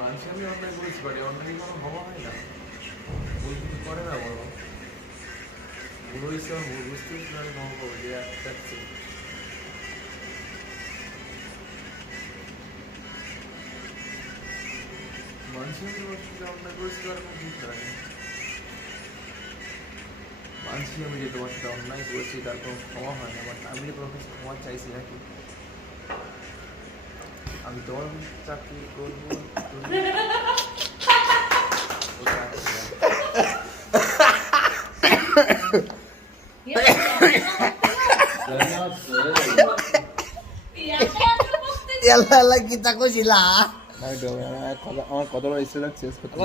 মানুষ আমি অন্যায় করেছি বাড়ি অন্যায় কোনো হওয়া হয় না ভুল কিছু করে না বলো ভুল হয়েছে আমার ভুল বুঝতে পারছি আমি ক্ষমা করবো যে যাচ্ছে মানুষ আমি অন্যায় করেছি আর কোনো ঠিক লাগে মানছি আমি যে তোমার সাথে অন্যায় করেছি তার কোনো ক্ষমা হয় না বাট আমি যে তোমার কাছে ক্ষমা চাইছি নাকি আমি তোমার চাকরি করবো কিতা কইছিলা আমার কতবার ইচ্ছে শেষ করতে